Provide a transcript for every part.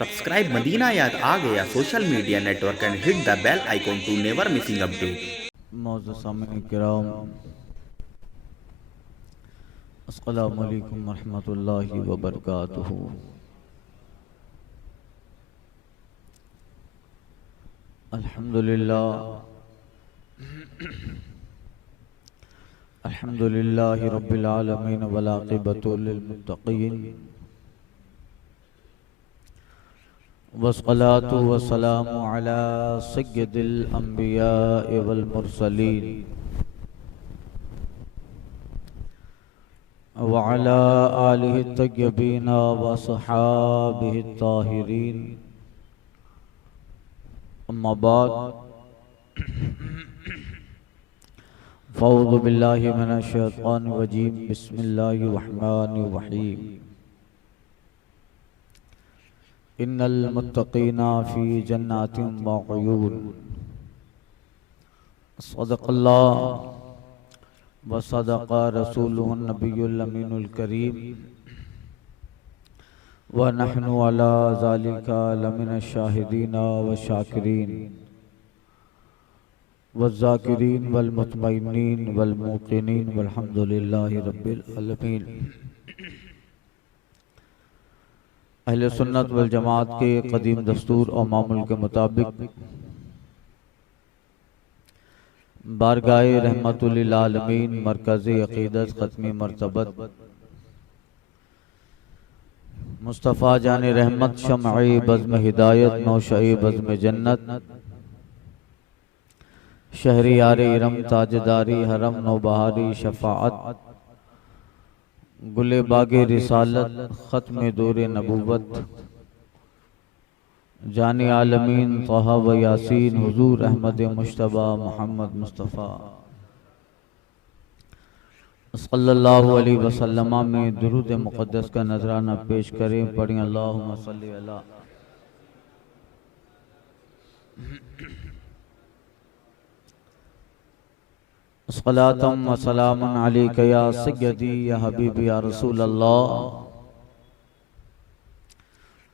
Subscribe Madina Yad आ गया social media network and hit the bell icon to never missing update. मौजूद सामईन किराम, अस्सलामु अलैकुम वरहमतुल्लाहि वबरकातुहू। अल्हम्दुलिल्लाह अल्हम्दुलिल्लाहि रब्बिल आलमीन वल आक़िबतु लिल मुत्तक़ीन वस्सलातु वस्सलामु अला सय्यिदिल अंबिया'i वल मुरसलीन व अला आलिहि तय्यबीन व अस्हाबिहि ताहिरीन। अम्मा बाद, फ़अऊज़ु बिल्लाहि मिनश शैतानिर रजीम। बिस्मिल्लाहिर रहमानिर रहीम। इन्नल मुत्तक़ीना फ़ी जन्नातिन व उयून। सदक़ल्लाह व सदक़ रसूलुहुन नबियुल अमीनुल करीम व नहनु अला ज़ालिका लमिनश शाहिदीन व शाकिरीन व ज़ाकिरीन वल मुतमइन्नीन वल मूक़िनीन वल्हम्दुलिल्लाहि रब्बिल आलमीन। अहले सुन्नत वल जमात के कदीम दस्तूर और मामूल के मुताबिक बारगाहे रहमतुल लिल आलमीन मरकज़ अक़ीदत ख़त्मी मरतबत मुस्तफ़ा जाने रहमत शमअ बज़्म हिदायत नौशा बज़्म जन्नत शहरियार इरम ताजदारी हरम नौबहारी शफाअत गुले बागे रिसालत ख़त्म दूर नबूवत जाने आलमीन तहा व यासीन हुजूर अहमद मुश्तबा मोहम्मद मुस्तफ़ा सल्लल्लाहु अलैहि वसल्लम में दुरूद मुक़द्दस का नजराना पेश करें। पढ़ें अल्लाहुम्मा सल्लि अला सलातम व सलामुन अलैका या सय्यदी या हबीबी या रसूल अल्लाह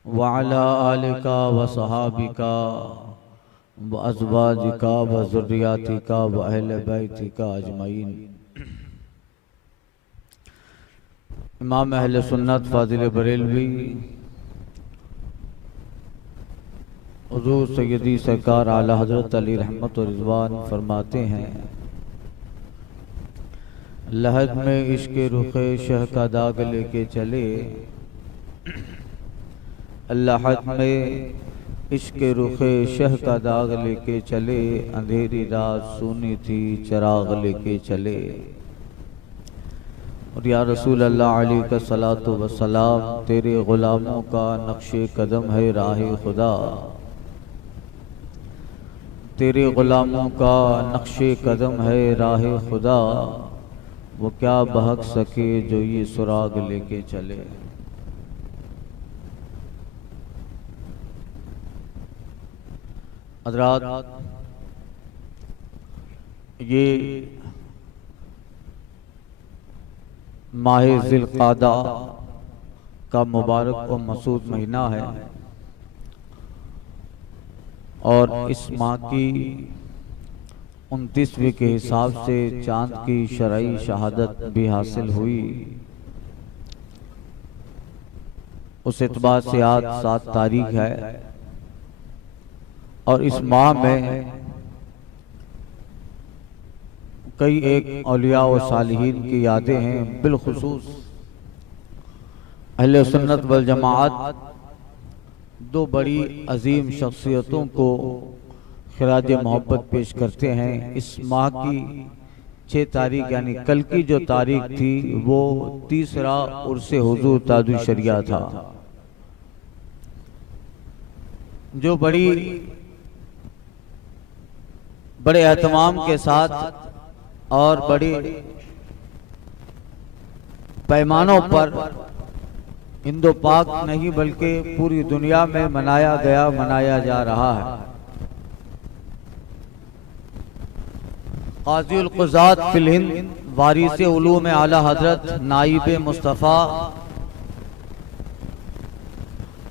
व अला आलिका व सहाबिका व अज़वाजिका व ज़ुर्रियातिका व अहले बैतिका अजमईन। इमाम अहले सुन्नत फाज़िल बरेलवी हुज़ूर सय्यदी सरकार आला हज़रत अली रहमत व रिज़वान फरमाते हैं, लहद में इश्क़ रुख़े शह का दाग लेके चले, लहद में इश्क़ रुख़े शह का दाग लेके चले, अंधेरी रात सूनी थी चिराग लेके चले। और या रसूल अल्लाह अलैका सलातु व सलाम, तेरे ग़ुलामों का नक्शे कदम है राह खुदा, तेरे ग़ुलामों का नक्शे कदम है राह खुदा, वो क्या बहक सके जो ये सुराग लेके चले। हज़रात, ये माह ज़िलक़ादा का मुबारक और मसूद महीना है और इस माह की 29वीं के हिसाब से चांद की शरई शहादत भी हासिल हुई। उस एतबार से आज 7 तारीख है और इस माह में कई एक औलिया व सालिहीन की यादें हैं। बिलखुसूस अहले सुन्नत वल जमाअत 2 बड़ी अजीम शख्सियतों को खिराज मोहब्बत पेश करते हैं। इस माह की 6 तारीख यानी कल की जो तारीख थी वो तीसरा उर्से हुजूर ताजुल शरिया था, जो बड़े एहतमाम के साथ और बड़ी पैमानों पर हिंदो पाक नहीं बल्कि पूरी दुनिया में मनाया जा रहा है। क़ाज़ीउल क़ुज़ात फ़िल हिंद वारिस उलूम आला हज़रत नाइब मुस्तफ़ा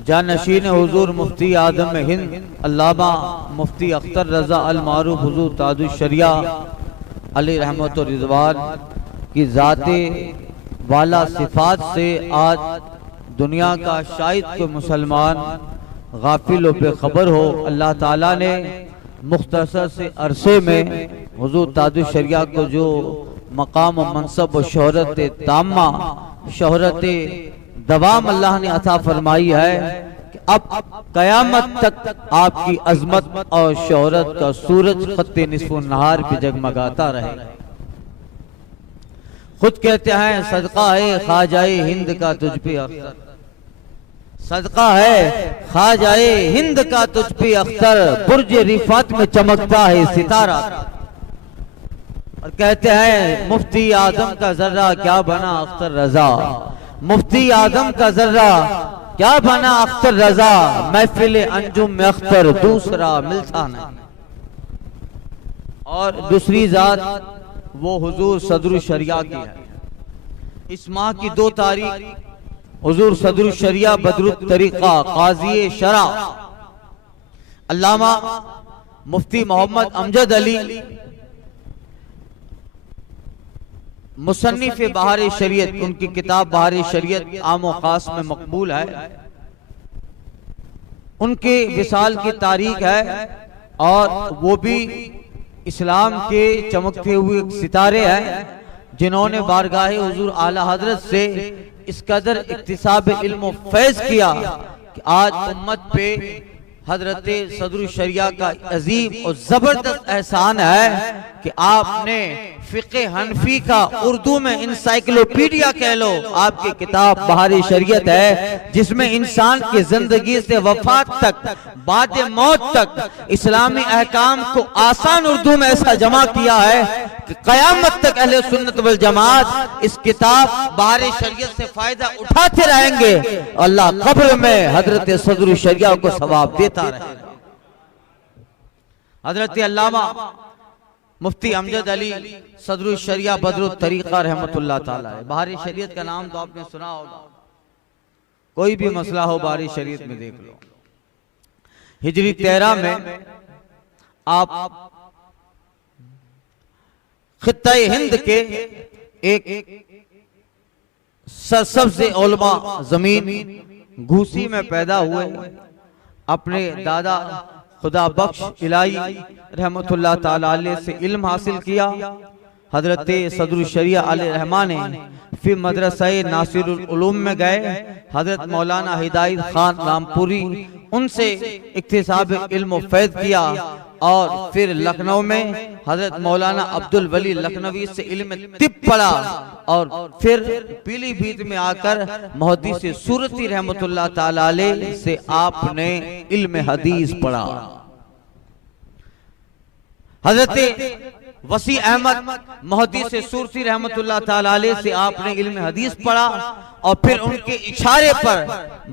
जानशीन हुजूर मुफ्ती आदम हिंद अल्लामा मुफ्ती अख्तर रजा अल मारूफ हुजूर ताजुल शरिया अली रहमत और रिजवान की ज़ाते वाला सिफात से आज दुनिया का शायद कोई मुसलमान गाफिल व बेखबर हो। अल्लाह ताला ने मुख्तसर से अरसे में हुजूर ताजुल शरिया को जो मकाम व मनसब व शोहरत तामा शोहरत दवाम अल्लाह ने अता फरमाई है कि अब कयामत तक आपकी अजमत और शोहरत का सूरज खत्ते निस्फ़ो नहार पे जगमगाता रहे। खुद कहते हैं सदका है ख्वाजाए हिंद का तुझ पे अख्तर, सदका है ख्वाजाए हिंद का तुझ पे अख्तर, बुर्ज रिफात में चमकता है सितारा। और कहते हैं मुफ्ती आदम का जर्रा क्या बना अख्तर रजा, मुफ्ती आदम का जर्रा क्या बना अख्तर रजा, महफिल अंजुम में अख्तर दूसरा मिलता नहीं। और दूसरी जात वो हुजूर सदरुल शरिया की है। इस माह की 2 तारीख हुजूर सदरुल शरिया बदरुत तरीका काजी शरा अल्लामा मुफ्ती मोहम्मद अमजद अली मुसन्निफ बहार शरीयत, उनकी किताब बहार शरीयत आम व खास में मकबूल है। उनके विसाल की तारीख है और वो भी इस्लाम के चमकते हुए सितारे हैं जिन्होंने बारगाहे हुजूर आला हजरत से इस कदर इक्तिसाब इल्म फैज किया कि आज उम्मत पे हजरत सदरुल शरिया का अजीम और जबरदस्त एहसान है कि आपने फिक़े हनफी का उर्दू में इंसाइक्लोपीडिया कह लो, आपकी किताब बहार शरीयत है जिसमें इंसान की जिंदगी से वफात तक बाद मौत तक इस्लामी अहकाम को आसान उर्दू में ऐसा जमा किया है कि कयामत तक अहले सुन्नत वल जमात इस किताब बहार शरीयत से फायदा उठाते रहेंगे। अल्लाह कब्र में हजरत सदरुल शरिया को सवाब देता रहेगा। हजरत अल्लामा मुफ्ती अमजद अली सदरुल शरिया बदरुत तरीका रहमतुल्लाह ताला है। बहार शरीयत का नाम तो आपने सुना होगा, कोई भी मसला हो बहार शरीयत में देख लो। हिजरी 13 में आप खित्ते हिंद के एक सबसे उलमा जमीन घूसी में पैदा हुए। अपने दादा खुदा बख्श इलाही रहमतुल्लाह ताला अलैह से इल्म हासिल किया। हजरत सदरुल शरिया अलैहि रहमान ने फिर मदरसा नासिरुल उलूम में गए। हजरत मौलाना हिदायत खान रामपुरी उनसे इक्तिसाब इल्म फैज किया और फिर लखनऊ में हजरत मौलाना अब्दुल वली लखनवी से इल्म तिब पढ़ा और फिर पीलीभीत में आकर मुहद्दिस सूरती रहमतुल्लाह ताला अलैह से आपने इल्म हदीस पढ़ा। हजरत वसी अहमद मुहद्दिस सूरती रहमतुल्लाह ताला अलैह से आपने इल्म हदीस पढ़ा और फिर उनके इशारे पर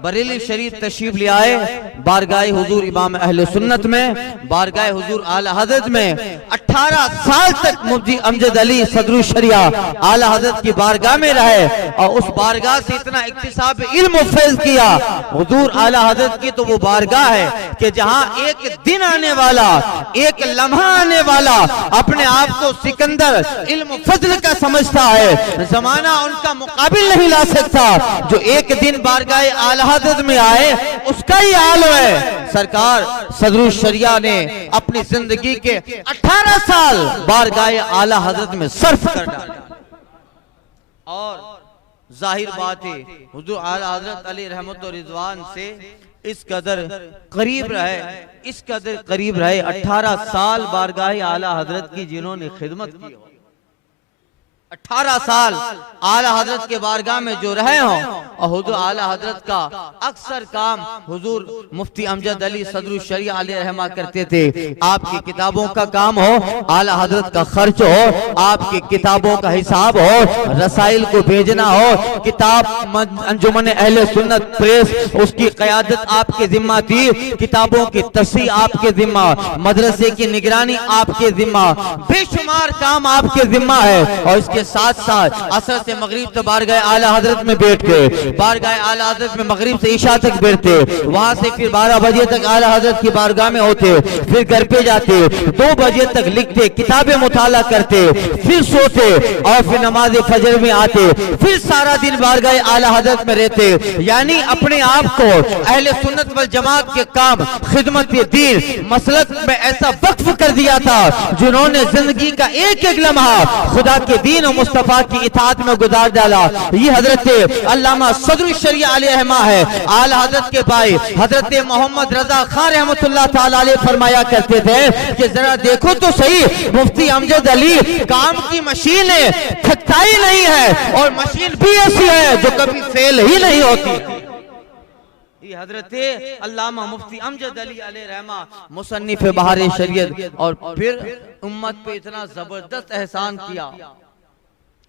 बरेली शरीफ तशरीफ ले आए। बारगाह हुजूर इमाम अहले सुन्नत में, बारगाह हुजूर आला हजरत में 18 साल तक मुफ्ती अमजद अली सदरुल शरिया आला हजरत की बारगाह में रहे और उस बारगाह से इतना इक्तिसाब इल्म फैज किया। हुजूर आला हजरत की तो वो बारगाह है कि जहां एक दिन आने वाला, एक लम्हा आने वाला अपने आप को सिकंदर इल्म फजल का समझता है, जमाना उनका मुकाबिल नहीं ला सकता। जो एक दिन बारगाह आला हजरत में आए उसका ही हाल है। सरकार सदरुल शरिया ने अपनी जिंदगी के 18 साल बारगाह आला हजरत में सर्फ कर डाला और जाहिर बात है हुजूर आला हजरत अली रहमत और रिजवान से इस कदर करीब रहे, इस कदर करीब रहे। 18 साल बारगाह आला हजरत की जिन्होंने खिदमत की, 18 साल आला हजरत के बारगाह में जो रहे हों और हुजूर आला हजरत का अक्सर काम हुजूर मुफ्ती अमजद अली सदरुल शरिया अलैहि रहमा करते थे। आपकी किताबों का काम हो, आला हजरत का खर्च हो, आपकी किताबों का हिसाब हो, रसाइल को भेजना हो, किताब अंजुमन अहले सुन्नत प्रेस उसकी क़यादत आपके जिम्मा थी, किताबों की तस्हीह आपके जिम्मा, मदरसे की निगरानी आपके जिम्मा, बेशुमार काम आपके जिम्मा है। और इसके उसके साथ साथ असर से मगरिब तक बारगाह आला हजरत में बैठ गए, बारगाह आला हजरत में मगरिब से ईशा तक बैठते, वहां से फिर 12 बजे तक आला हजरत की बारगाह में होते, फिर घर पे जाते, 2 बजे तक लिखते, किताबें मुताला करते, फिर सोते और फिर नमाज फजर में आते, फिर सारा दिन बारगाह आला हजरत में रहते। यानी अपने आप को अहले सुन्नत वल जमात के काम, खिदमत दीन, मसलक में ऐसा वक्फ कर दिया था जिन्होंने जिंदगी का एक एक लम्हा खुदा के दीन और मुस्तफा की इताअत में गुजार डाला। ये हजरत अल्लामा सदरुल शरिया अलैहिमा है। आला हजरत के भाई हजरत मोहम्मद रजा खान रहमतुल्लाह ताला अलैह फरमाया करते थे कि जरा देखो तो सही, मुफ्ती अमजद अली काम की मशीन है, थकता ही नहीं है, और मशीन भी ऐसी है जो कभी फेल ही नहीं होती। हजरत अल्लामा मुफ्ती अमजद अली अलैहि रहमा मुसन्निफ बहारे शरीयत, और फिर उम्मत पे इतना जबरदस्त एहसान किया।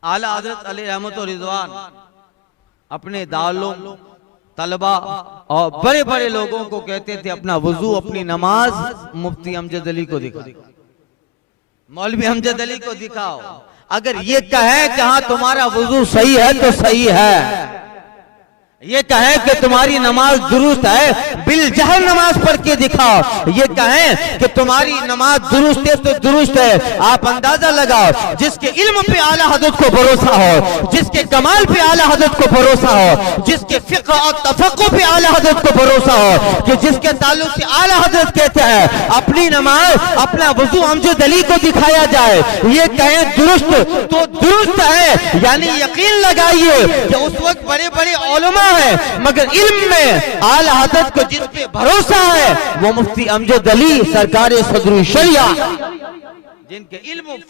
आला हजरत अलैहि रहमत और रिजवान अपने दालों, तलबा और बड़े बड़े लोगों को कहते थे अपना वजू, अपनी नमाज मुफ्ती अमजद अली को दिखाओ, मौलवी अमजद अली को दिखाओ। अगर ये कहे कि हाँ तुम्हारा वजू सही है तो सही है, ये कहें कि तुम्हारी नमाज दुरुस्त है, बिल जहर नमाज पढ़ के दिखाओ। ये कहें कि तुम्हारी नमाज दुरुस्त है तो दुरुस्त है। आप अंदाजा लगाओ, जिसके इल्म पे आला हजरत को भरोसा हो, जिसके कमाल पे आला हजरत को भरोसा हो, जिसके फिक्र और तफक्कुह पे आला हजरत को भरोसा हो, कि जिसके ताल्लुक से आला हजरत कहते हैं अपनी नमाज, अपना वजू अमजद अली को दिखाया जाए, ये कहें दुरुस्त तो दुरुस्त है। यानी यकीन लगाइए कि उस वक्त बड़े बड़े उलमा है, मगर इल्म में आला हजरत को जिस पे भरोसा है वो मुफ्ती अमजद अली सरकार सदरुल शरिया, जिनके इल्म और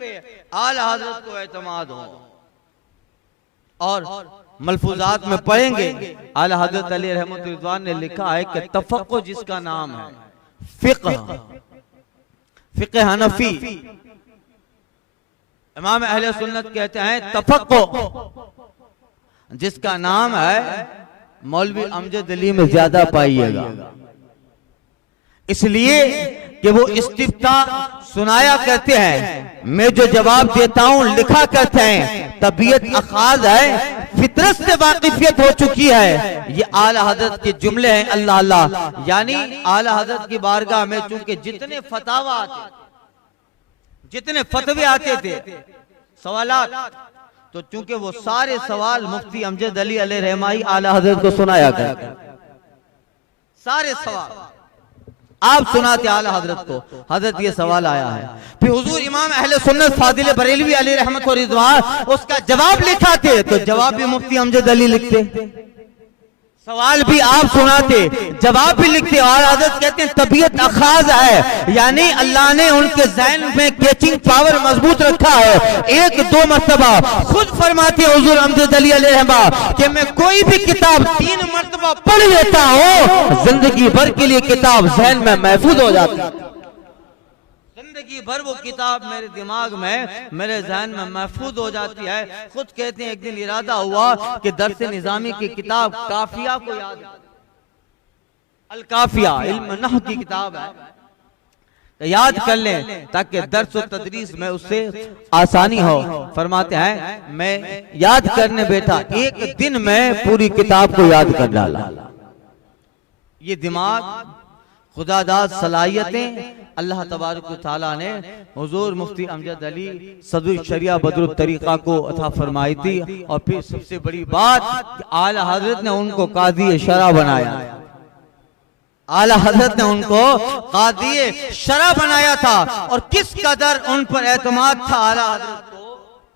पे आला हजरत को एतमाद हो। और मलफूजात में पढ़ेंगे आला हजरत अली रहमत रिज़वान ने लिखा है कि तफक्कुह जिसका नाम है, फिक़्ह हनफी, इमाम अहले सुन्नत कहते हैं तफक्कुह जिसका नाम है, मौलवी अमजद अली में ज्यादा पाइएगा, इसलिए कि वो इस्तिफ्ता सुनाया करते हैं, मैं जो जवाब देता हूं लिखा करते हैं, तबीयत अखाज है, फितरत से वाकिफियत हो चुकी है। ये आला हजरत के जुमले हैं। अल्लाह अल्लाह। यानी आला हजरत की बारगाह में चूंकि जितने फतावा आते, जितने फतवे आते थे, सवालात, तो चूंकि वो सारे सवाल मुफ्ती अमजद अली अलैहि रहमाई आला हजरत को सुनाया करते, सारे सवाल आप सुनाते आला हजरत को। हजरत ये सवाल आया है, फिर हुजूर इमाम अहले सुन्नत फादिल बरेलवी अलैहि रहमत व रिज़वान उसका जवाब लिखाते, तो जवाब भी मुफ्ती अमजद अली लिखते, सवाल भी आप सुनाते, जवाब भी लिखते। और हजरत कहते हैं तबीयत अखाज है, यानी अल्लाह ने उनके ज़हन में कैचिंग पावर मजबूत रखा है। 1-2 मरतबा खुद फरमाते हुजूर अमजद अली अलैहि रहमा कि मैं कोई भी किताब 3 मरतबा पढ़ लेता हूँ, जिंदगी भर के लिए किताब ज़हन में महफूज हो जाती है, जिंदगी भर वो किताब मेरे दिमाग में, मेरे ज़हन में महफूज हो जाती है। खुद कहते हैं एक दिन इरादा हुआ कि दर्स निज़ामी की किताब काफिया को याद, अल काफिया इल्म नहव की किताब है, तो याद कर लें ताकि दर्स और तदरीस में उससे आसानी हो। फरमाते हैं मैं याद करने बैठा, एक दिन में पूरी किताब को याद कर डाला। ये दिमाग, खुदादाद सलाहियतें अल्लाह तबारक व तआला ने हुजूर मुफ्ती अमजद अली सदरुल शरिया बदरुत तरीका को अता फरमाई थी। और फिर सबसे बड़ी बात कि आला हजरत ने उनको कादी शरा बनाया, आला हजरत ने उनको कादी शरा बनाया था। और किस कदर उन पर एतमाद था आला हजरत को।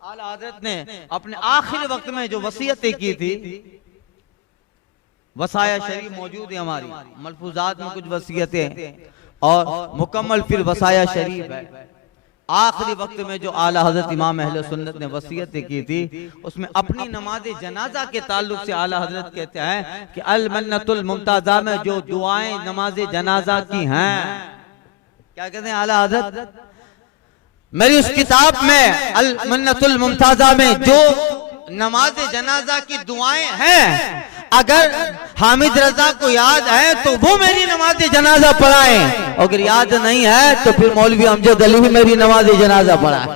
आला हजरत ने अपने आखिरी वक्त में जो वसीयतें की थी, वसाया शरीफ मौजूद है हमारी मलफूजात में, कुछ वसीयतें और मुकम्मल फिर वसाया शरीफ है। आखिरी वक्त में जो आला हजरत इमाम अहले सुन्नत ने वसीयतें की थी, उसमें अपनी नमाज जनाजा के ताल्लुक से आला हजरत कहते हैं कि अल मन्नतुल मुमताजा में जो दुआएं नमाज जनाजा की हैं, क्या कहते हैं आला हजरत, मेरी उस किताब में अल मन्नतुल मुमताजा में जो नमाज जनाजा की दुआएं हैं, अगर हामिद रजा को याद है तो वो मेरी नमाज जनाजा पढ़ाएं, अगर याद नहीं है तो फिर मौलवी अमजद अली भी मेरी नमाज जनाजा पढ़ाए।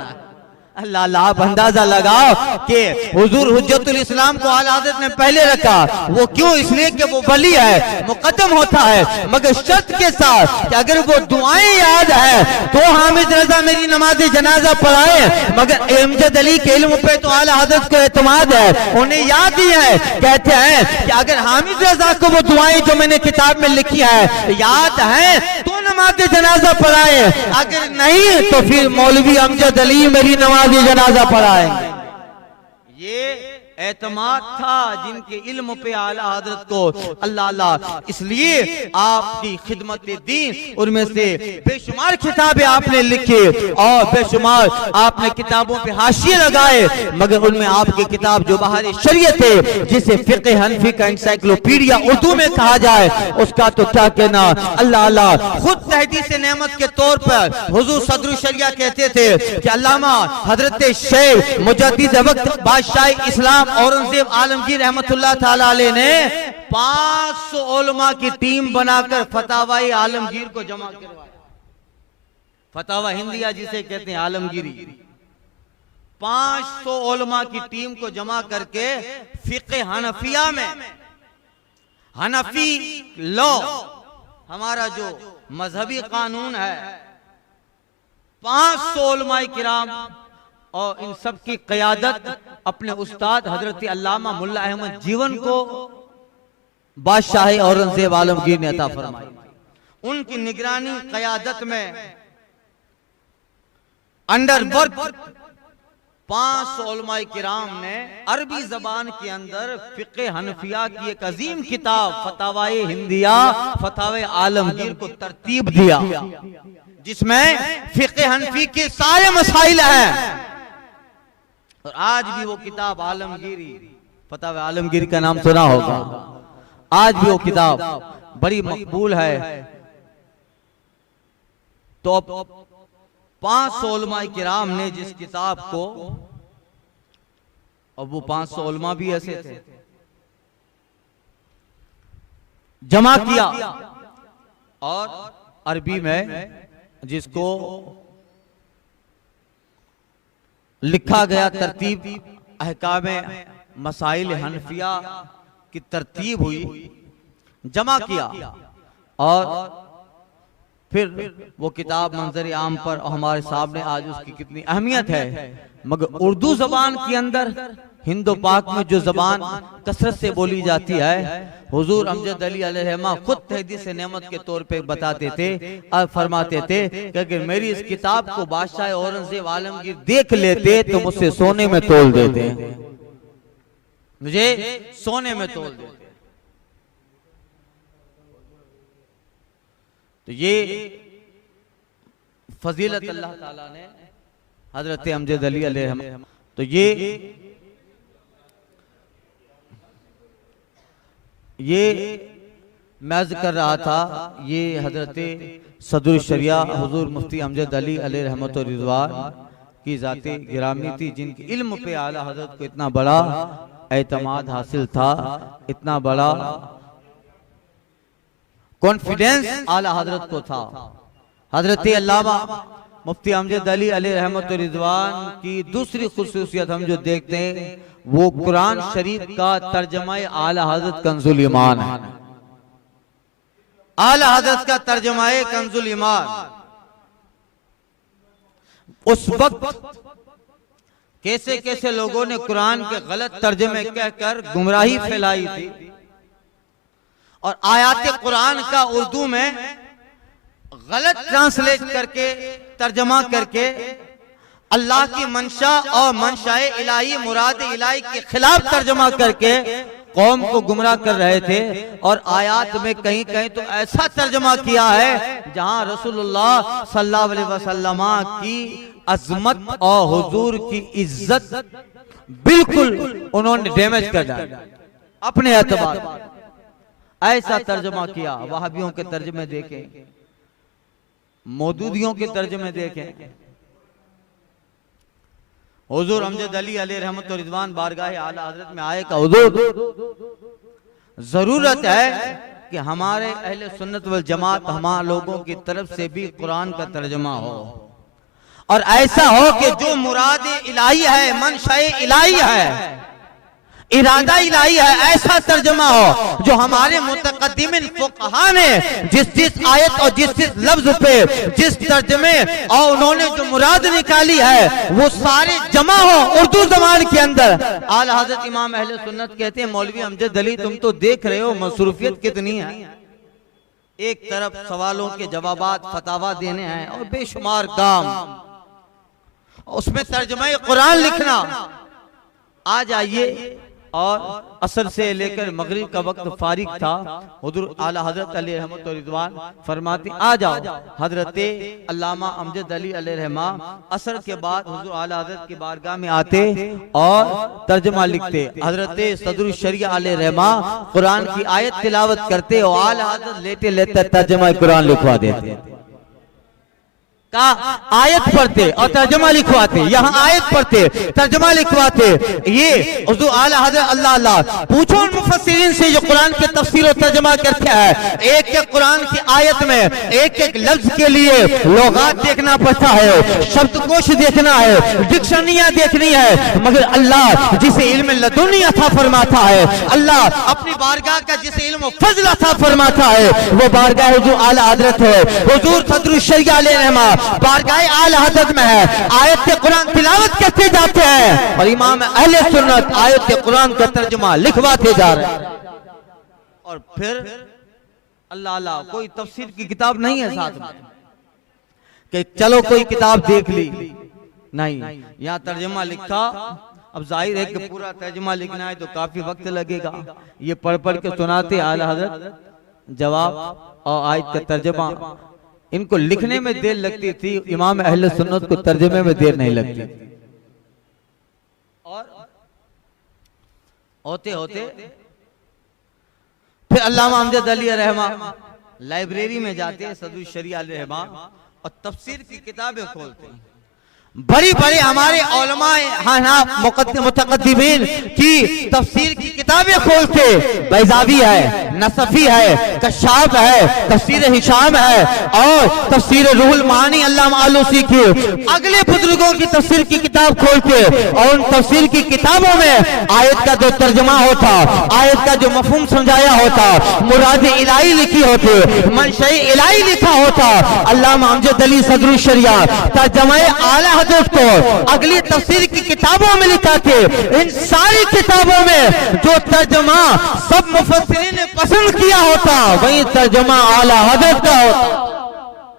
अल्लाह अल्लाह, आप अंदाजा लगाओ कि हुजूर हुज्जतुल इस्लाम को आला हज़रत ने पहले रखा। वो क्यों? इसलिए कि वो वली है, मुकद्दम होता है, मगर शर्त के साथ कि अगर वो दुआएं याद है तो हामिद रजा मेरी नमाज जनाजा पढ़ाए। मगर अमजद अली के इल्म पे तो आला हज़रत को एतमाद है, उन्हें याद ही है। कहते हैं कि अगर हामिद रजा को वो दुआएं जो मैंने किताब में लिखी है याद है तो नमाज जनाजा पढ़ाए, अगर नहीं तो फिर मौलवी अमजद अली मेरी नमाज जनाजा पढ़ाएंगे। ये एतमाद था जिनके इल्म पे आला हज़रत को अल्लाह अल्लाह, इसलिए आपकी खिदमत दीन उनमें से बेशुमार किताबें आपने लिखी और बेशुमार आपने किताबों पे हाशिए लगाए, मगर उनमें आपकी किताब जो बाहर शरीयत है, जिसे फिक़्ह हनफी का एनसाइक्लोपीडिया उर्दू में कहा जाए, उसका तो क्या कहना। अल्लाह अल्लाह, खुद तहदीस नेमत के तौर पर हुजूर सदरुल शरिया कहते थे कि अल्लामा हजरत शेख मुजद्दिद वक्त बादशाह इस्लाम औरंगजेब आलमगीर रहमतुल्लाह ताला अलैह ने 500 उलमा की टीम बनाकर फतावाए आलमगीर को जमा करवाया। फतावा हिंदिया जिसे कहते हैं आलमगीरी, 500 उलमा की टीम को जमा करके फिक़्ह हनफिया में, हनफी लॉ हमारा जो मजहबी कानून है, 500 उलमा किराम और इन सब की क़यादत अपने उस्ताद हजरत अल्लामा मुल्ला अहमद जीवन को बादशाह औरंगजेब आलमगीर ने अता फरमाई। उनकी निगरानी क़यादत में अंडर वर्क 500 उलमाए किराम ने अरबी जबान के अंदर फिक़्ह हनफिया की एक अजीम किताब फतावाए हिंदिया फतावे आलमगीर को तरतीब दिया, जिसमें फिक़्ह हनफी के सारे मसाइल हैं। और आज भी वो किताब आलमगीरी, फतावा आलमगीरी का नाम सुना होगा, आज भी वो किताब बड़ी मकबूल है। तो 500 उलमा किराम ने जिस किताब को, और वो 500 उलमा भी ऐसे थे, जमा किया और अरबी में जिसको लिखा गया, तरतीब अहकामे मसाइल हनफिया की तरतीब हुई, जमा किया और फिर वो किताब मंजर आम पर और हमारे सामने आज उसकी कितनी अहमियत है। मगर उर्दू जबान के अंदर हिंदो पाक में जो जबान कसरत से बोली जाती है, हुजूर अमजद अली अलैहिर्रहमा खुद तहदीस नेमत के तौर पे बताते थे और फरमाते थे कि अगर मेरी इस किताब को बादशाह औरंगजेब आलमगीर देख लेते तो मुझसे सोने में तोल देते, मुझे सोने में तोल देते। तो ये फजीलत अल्लाह ताला ने हजरत अमजद अली अलैहिर्रहमा, तो ये मैं अर्ज़ कर रहा था, ये हजरत सदरुल शरिया हुजूर मुफ्ती अमजद अली अलैहि रहमत व रिज़वान की ज़ाते गिरामी थी, जिनके इल्म पे आला हजरत को इतना बड़ा एतमाद हासिल था, इतना बड़ा कॉन्फिडेंस आला हजरत को था। हजरत अल्लामा मुफ्ती अमजद अली अलैहि रहमत व रिज़वान की दूसरी खुसूसियत हम जो देखते हैं वो कुरान शरीफ का तर्जमा आला हजरत कंजुल ईमान है। आला हजरत का तर्जमा कंजुल ईमान उस वक्त कैसे कैसे लोगों ने कुरान के गलत तर्जमे कहकर गुमराही फैलाई थी और आयात कुरान का उर्दू में गलत ट्रांसलेट करके तर्जमा करके अल्लाह की मंशा और मंशाए इलाही मुराद इलाही के खिलाफ तर्जमा करके कौम को गुमराह कर रहे थे। और आयात में कहीं कहीं तो ऐसा तर्जमा किया है जहां रसूलुल्लाह सल्लल्लाहु अलैहि वसल्लम की अजमत और हुजूर की इज्जत बिल्कुल उन्होंने डैमेज कर डाला अपने एतबार। ऐसा तर्जमा किया। वहाबियों के तर्जमे देखें, मौदूदियों के तर्जमे देखें। हुजूर अमजद अली अलैहि रहमत व रिज़वान बारगाह आला हजरत में आए का हुजूर जरूरत है कि हमारे अहले सुन्नत वल जमात हमारे लोगों की तरफ से भी कुरान का तर्जमा हो और ऐसा हो कि जो मुराद इलाही है, मनशा इलाही है, इरादा इलाही है, ऐसा तर्जुमा हो जो हमारे मुतकद्दिमीन फुक़हा ने जिस आयत और जिस लफ्ज पे जिस तर्जुमे और उन्होंने जो मुराद निकाली है वो सारे जमा हो उर्दू ज़बान के अंदर। आला हज़रत इमाम अहले सुन्नत कहते हैं, मौलवी अमजद अली तुम तो देख रहे हो मसरूफियत कितनी है, एक तरफ सवालों के जवाबात फतावा देने हैं और बेशुमार काम, उसमें तर्जुमा कुरान लिखना। आ जाइए, और असर से लेकर मगरिब का वक्त फारिग था, हुजूर आला हजरत अलैहि रहमत व रिज़वान फरमाते आ जाओ। हजरत अल्लामा अमजद अली अलैहि रहमा असर के बाद हुजूर आला हजरत की बारगाह में आते और तर्जुमा लिखते। हजरत सदरुल शरिया अलैहि रहमा कुरान की आयत तिलावत करते और आला हजरत लेटे लेटे तर्जुमा कुरान लिखवा देते। का आयत पढ़ते और तर्जुमा लिखवाते, यहाँ आयत पढ़ते तर्जुमा लिखवाते। ये हुजूर आला हज़रत अल्लाह अल्लाह पूछो उन मुफस्सिरीन से जो कुरान के तफसीर और तर्जुमा करते हैं, एक एक कुरान की आयत में एक एक लफ्ज के लिए लुगात देखना पड़ता है, शब्दकोश देखना है, डिक्शनरियां देखनी है, मगर अल्लाह जिसे इल्म लदुनी अता फरमाता है, अल्लाह अपनी बारगाह का जिसे इल्म फजल अता फरमाता है, वो बारगाह हुजूर आला हज़रत है। हुजूर सदरुल शरिया अलैहि रहमा बारगाह आला हज़रत में है, आयत कुरान तिलावत करते जाते हैं और इमाम अहले सुन्नत आयत कुरान का तर्जुमा लिखवाते जा रहे हैं। और फिर अल्लाह अल्लाह कोई तफसीर की किताब नहीं है साथ में कि चलो कोई किताब देख ली, नहीं, यहाँ तर्जुमा लिखा। अब जाहिर है कि पूरा तर्जुमा लिखना है तो काफी वक्त लगेगा, ये पढ़ पढ़ के सुनाते आला हज़रत जवाब और आयत का तर्जुमा। इनको लिखने में देर लगती थी, इमाम अहले सुन्नत को तर्जुमे में देर नहीं लगती। और होते होते फिर अल्लामा अमजद अली रहमा लाइब्रेरी में जाते, सदरुल शरिया रहमा, और तफसीर की किताबें खोलते। बड़ी बड़ी हमारे उलमा मुतक़द्दिमीन की तफसीर की किताबें खोलते, बैज़ावी है, नसफी है, कश्शाफ है, तफसीर हिशाम है और तफसीर रूहुल मानी अल्लामा आलूसी की, अगले बुजुर्गों की तफसीर की किताब खोलते और उन तफसीर की किताबों में आयत का जो तर्जुमा होता, आयत का जो मफहूम समझाया होता, मुराद इलाही लिखी होती, मनशा इलाही लिखा होता। अल्लामा अमजद अली सदरुल शरिया तर्जुमा आला हज़रत को अगली तफसीर की किताबों में लिखा के इन सारी किताबों में जो तर्जुमा सब मुफस्सिरीन ने पसंद किया होता वही तर्जुमा आला हज़रत का होता।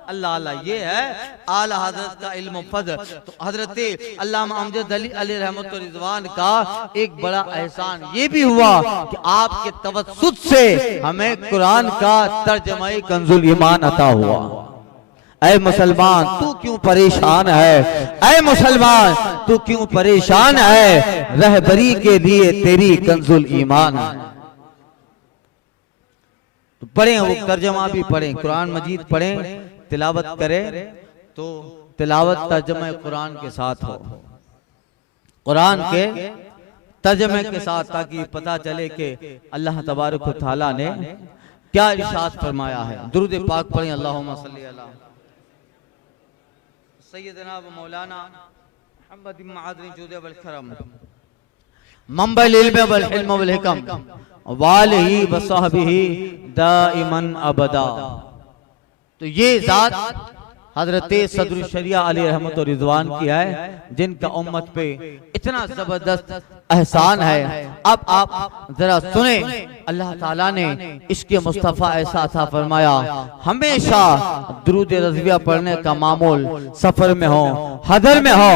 अल्लाह अल्लाह, ये है आला हज़रत का इल्म फज़ल। तो हज़रत अल्लामा अमजद अली अलैहि रहमत व रिज़वान का एक बड़ा एहसान ये भी हुआ कि आपके तवस्सुत से हमें कुरान का तर्जुमा कंजुल ईमान अता हुआ। ऐ मुसलमान तू क्यों परेशान है, ऐ मुसलमान तू क्यों परेशान है, रहबरी के लिए तेरी कंजुल ईमान है। तो पढ़ें, वो तर्जुमा भी पढ़ें, कुरान मजीद पढ़ें, तिलावत करें तो तिलावत तर्जुमा कुरान के साथ हो, कुरान के तर्जुमे के साथ, ताकि पता चले कि अल्लाह तबारक व तआला ने क्या इरशाद फरमाया है। दुरूद पाक पढ़ें, अल्लाहुम्मा सल्ली अला सय्यदना व मौलाना मुहम्मद मअदनी जुद वल करम मंबल इल्म वल हिल्म वल हिकम वालिही व सहबिही दाइमन अबदा। तो ये जात हजरत सदरुल शरिया अलैहि रहमत व रिज़वान की है, जिनका उम्मत पे इतना जबरदस्त एहसान है। अब आप जरा सुने, अल्लाह ताला ने इसके मुस्तफ़ा ऐसा था फरमाया, हमेशा दुरूद रज़विया पढ़ने का मामूल सफर में हो, हदर में हो,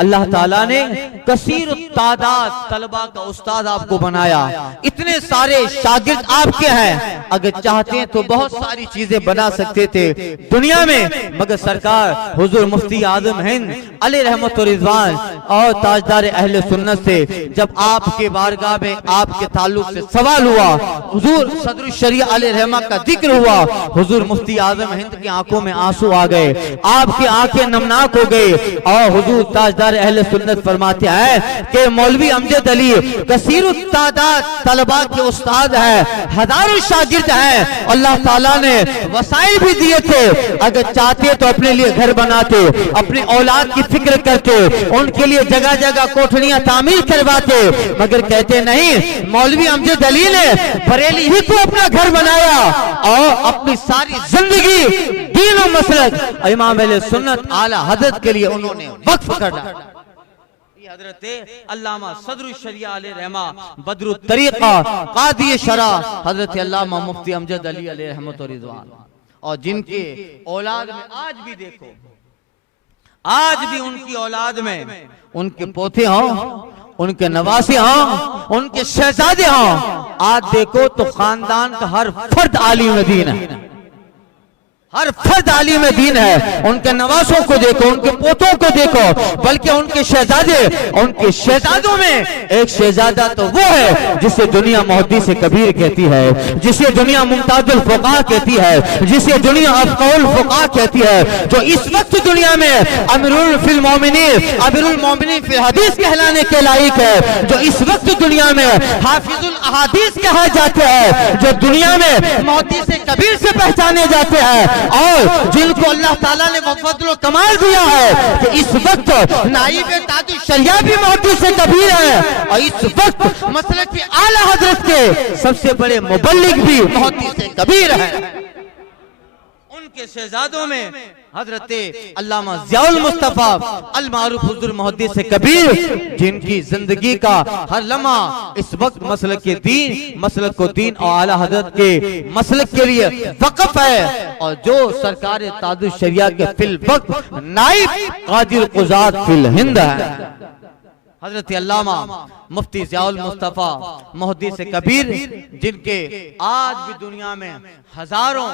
अल्लाह ताला ने कसीर तादाद तलबा का उस्ताद आपको बनाया, इतने सारे शागिर्द आपके हैं, अगर चाहते हैं तो बहुत सारी चीजें बना सकते थे दुनिया में, मगर सरकार हुजूर मुफ्ती आज़म हिंद अलैहि रहमत व रिज़वान और ताजदार अहले सुन्नत से जब आपके बारगाह में आपके ताल्लुक से सवाल हुआ, हुजूर सदरुल शरिया अलैहि रहमा का जिक्र हुआ, हुजूर मुफ्ती आजम हिंद की आंखों में आंसू आ गए, आपकी आंखें नमनाक हो गई। और हुजूर ताजदार अहले सुन्नत फरमाते हैं कि मौलवी अमजद अली कसीर तादाद तलबा के उस्ताद है, हजारों शागिर्द हैं, अल्लाह ताला ने वसाइल भी दिए थे, अगर चाहते तो अपने लिए घर बनाते, अपनी औलाद की फिक्र करते, उनके लिए जगह जगह कोठरियां तामीर करवाते, मगर कहते नहीं, मौलवी अमजद अली ने बरेली ही को अपना घर बनाया और अपनी सारी जिंदगी दीन और मसलक इमाम अहले सुन्नत आला हजरत के लिए उन्होंने वक्फ कर डाला। हजरत अल्लामा सदरुल शरिया अलैहि रहमा बदरुल तरीका कादी शरा हजरत अल्लामा मुफ्ती अमजद अली अलैहि रहमत व रिज़वान, और जिनके औलाद में आज भी देखो, आज भी उनकी औलाद में उनके पोते हों, उनके नवासे हों, उनके शहजादे हों, आज देखो तो खानदान का हर फर्द आलिम दीन है, हर फर्द आलिम दीन है। उनके नवासों को देखो, उनके पोतों को देखो, बल्कि उनके शहजादे, उनके शहजादों में एक शहजादा तो वो है जिसे दुनिया मुहद्दिस कबीर कहती है, जिसे दुनिया मुमताजुल फुक़हा कहती है, जिसे दुनिया अफ़क़हुल फुक़हा कहती है, जो इस वक्त दुनिया में अमीरुल फिल मोमिनीन, अमीरुल मोमिनीन फिल हदीस कहलाने के लायक है, जो इस वक्त दुनिया में हाफिजुल अहादीस कहा जाते हैं, जो दुनिया में मुहद्दिस कबीर से पहचाने जाते हैं, और जिनको अल्लाह ताला ने फज़ल कमाल दिया है कि इस वक्त नाइब ताजुल शरिया भी मुहद्दिस कबीर है, और इस वक्त मसलक के आला हजरत के सबसे बड़े मुबल्लिग भी मुहद्दिस कबीर है। उनके शहजादों में हजरत अल्लामा ज़ियाउल मुस्तफा अल मारूफ हुज़ूर मुहद्दिस कबीर, जिनकी जिंदगी का हर लम्हा इस वक्त मसलक के दीन, मसलक को दीन और आला हजरत के मसलक के लिए वक़फ़ है, और जो सरकार ताजुल शरिया के फिल वक्त नाइब कादिर क़ुज़ात फिल हिंद है, हजरत अल्लामा मुफ्ती ज़ियाउल मुस्तफा मुहद्दिस कबीर, जिनके आज भी दुनिया में हजारों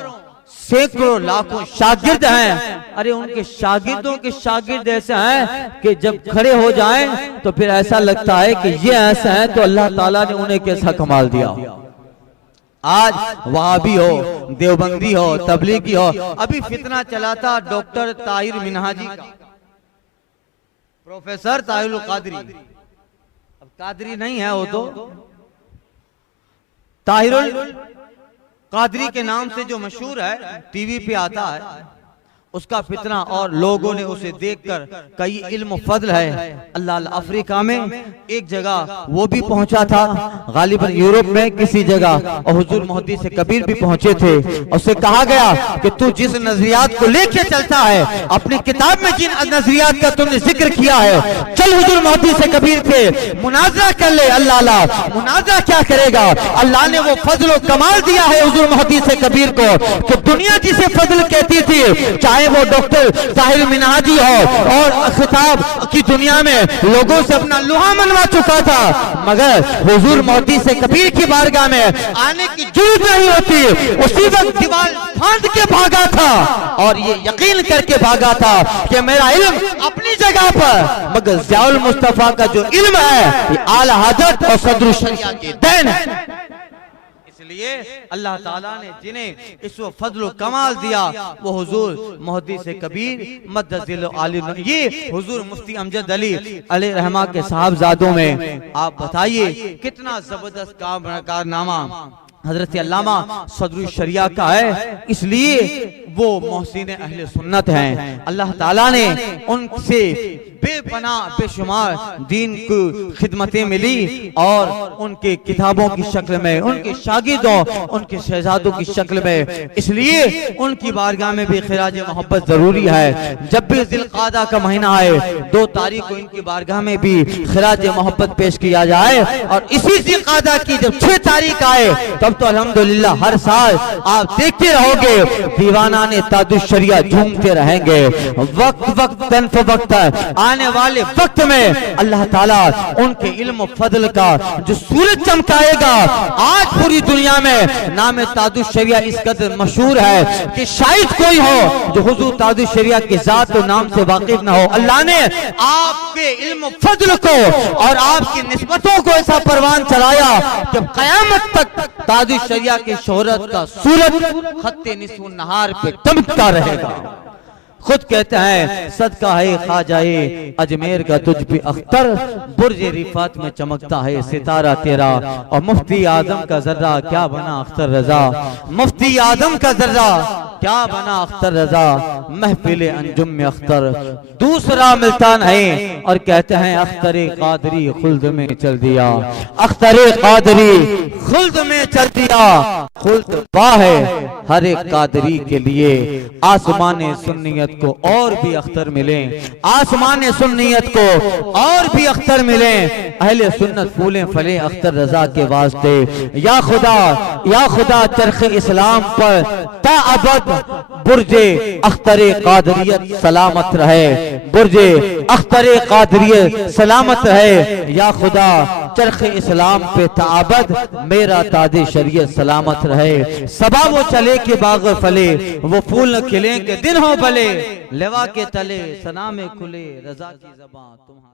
सैकड़ों लाखों शागिर्द हैं। अरे उनके शागिर्दों के शागिर्द ऐसे हैं कि जब खड़े हो जाएं तो फिर ऐसा लगता है कि ये ऐसा है तो अल्लाह ताला ने उन्हें कैसा कमाल दिया। आज वहाबी हो, देवबंदी हो, तबलीगी हो, अभी फितना चला था डॉक्टर ताहिर मिनहाजी का, प्रोफेसर ताहिरुल कादरी, अब कादरी नहीं है वो, तो ताहिरुल कादरी के नाम से जो मशहूर है, टीवी पे आता है, उसका फितना, और लोगों ने उसे देखकर कई इल्म फजल है। अल्लाह अफ्रीका में एक जगह वो भी पहुंचा था, गालिबन यूरोप में किसी जगह, और हुजूर मुहद्दिस कबीर भी पहुंचे थे। उससे कहा गया कि तू जिस नजरियात को लेके चलता है, अपनी किताब में जिन नजरियात का तुमने जिक्र किया है, चल हुजूर मुहद्दिस कबीर के मुनाजरा कर ले। अल्लाह मुनाजरा क्या करेगा, अल्लाह ने वो फजल कमाल दिया है हुजूर मुहद्दिस कबीर को कि दुनिया जिसे फजल कहती थी, चाहे वो डॉक्टर ताहिर मिनहाजी हो और खिताब की दुनिया में लोगों से अपना लोहा मनवा चुका था, मगर हुजूर मुहद्दिस कबीर की बारगाह में आने की जरूरत नहीं होती, उसी वक्त दीवार फांद के भागा था और ये यकीन करके भागा था कि मेरा इल्म अपनी जगह पर, मगर ज़ियाउल मुस्तफा का जो इल्म है ये आला हजरत और सदरुल शरिया की देन है। इसलिए अल्लाह ताला ने जिन्हें इस फजल कमाल दिया वो हुजूर मुहद्दिस कबीर मद्दजिल आली, ये हुजूर मुफ्ती अमजद अली अलैहि रहमा के साहबजादों में आप बताइए कितना जबरदस्त कारनामा हजरत अल्लामा सदरुल शरिया का है। इसलिए वो मोहसिन अहले सुन्नत हैं। अल्लाह ताला ने उनसे बेपनाह बेशुमार दीन की खिदमतें मिली और उनके किताबों की शक्ल में, उनके शागिर्दों, उनके शहजादों की शक्ल में। इसलिए उनकी बारगाह में भी खिराज मोहब्बत जरूरी है। जब भी जिलकादा का महीना आए 2 तारीख को इनकी बारगाह में भी खिराज मोहब्बत पेश किया जाए, और इसी जिलकादा की जब 6 तारीख आए तब अब तो अल्हम्दुलिल्लाह हर साल आप देखते रहोगे दीवाना ने तादुश शरिया झूमते रहेंगे। वक्त वक्तन फवक्त आने वाले वक्त में अल्लाह ताला उनके इल्म फजल का जो सूरज चमकाएगा। आज पूरी दुनिया में नाम तादुश शरिया इस कदर मशहूर है कि शायद कोई हो जो हुजूर तादुश शरिया के जात और नाम से वाकिफ ना हो। अल्लाह ने आपके इल्म फजल को और आपकी निस्बतों को ऐसा परवान चलाया कि क़यामत तक तादुश शरिया की शोहरत का सूरज खत्ते निस्फ़ुन नहार पे चमकता रहेगा। खुद कहते हैं सदका है ख्वाजाए अजमेर का तुझ पे अख्तर, बुर्ज रिफात में चमकता है सितारा तेरा। और मुफ्ती आजम का जर्रा क्या बना अख्तर रजा, मुफ्ती आजम का जर्रा क्या बना अख्तर रजा। महफिल अंजुम में अख्तर दूसरा मिल्तान है और कहते हैं अख्तर कादरी खुल्द में चल दिया, अख्तर कादरी खुल्द में चल दिया। खुल्द वाह है हर एक कादरी के लिए, आसमान सुन्नियत को और भी अख्तर मिले, आसमान सुन्नियत को और भी अख्तर मिले। अहले सुन्नत फूले फले अख्तर रजा के वास्ते। या खुदा चरखे इस्लाम पर ताअबद बुर्जे अख्तरे कादरियत सलामत रहे, बुर्जे अख्तरे कादरियत सलामत रहे। या खुदा चरखे इस्लाम पे ताअबद मेरा ताजे शरीयत सलामत रहे। सबा वो चले के बाग फले, वो फूल खिले के दिन हो भले, लेवा के तले सना में खुले रजा की ज़बां तुम्हारी।